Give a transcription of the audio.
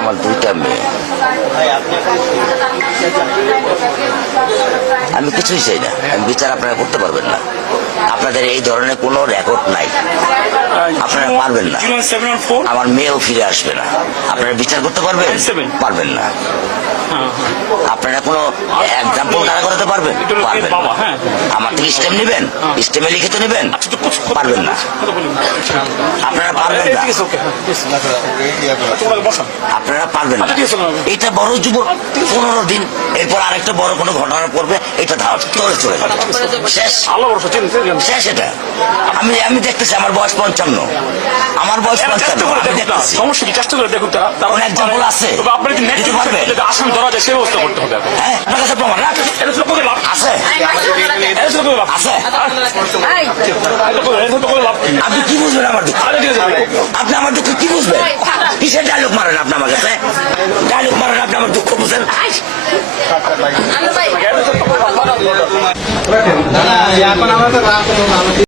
আমার দুইটা মেয়ে। আমি কিছুই চাই না, আমি বিচার আপনারা করতে পারবেন না। আপনাদের এই ধরনের কোনো রেকর্ড নাই, আপনারা পারবেন না। আমার মেয়েও ফিরে আসবে না। আপনারা বিচার করতে পারবেন? পারবেন না। আপনারা কোনো এক্সাম্পল দাঁড়া করাতে পারবেন? পারবেন না। আমার থেকে স্টেম নেবেন, স্টেমে লিখিত নেবেন? পারবেন না। আপনারা পারবেন না, আপনারা পারবেন না। এটা বড় যুব 15 দিন, এরপর আরেকটা বড় কোনো ঘটনা পড়বে, এটা ধরে চলে যাবে, শেষ শেষ। এটা আমি দেখতেছি, আমার বয়স 55, আমার বয়স 55। সমস্যা কি? চেষ্টা করে দেখুন। তার এক্সাম্পল আছে, আপনি দিতে পারবেন? আসামি ধরা যায় সে ব্যবস্থা করতে হবে। হ্যাঁ, আপনার কাছে প্রমাণ আছে? আছে? আপনি কি বুঝবেন আমার দুঃখ? আপনি আমার দুঃখ কি বুঝবেন? কিসের ডায়লগ মারেন আপনি আমার কাছে? ডায়লগ মারেন আপনি আমার দুঃখ বুঝেন? এখন আমরা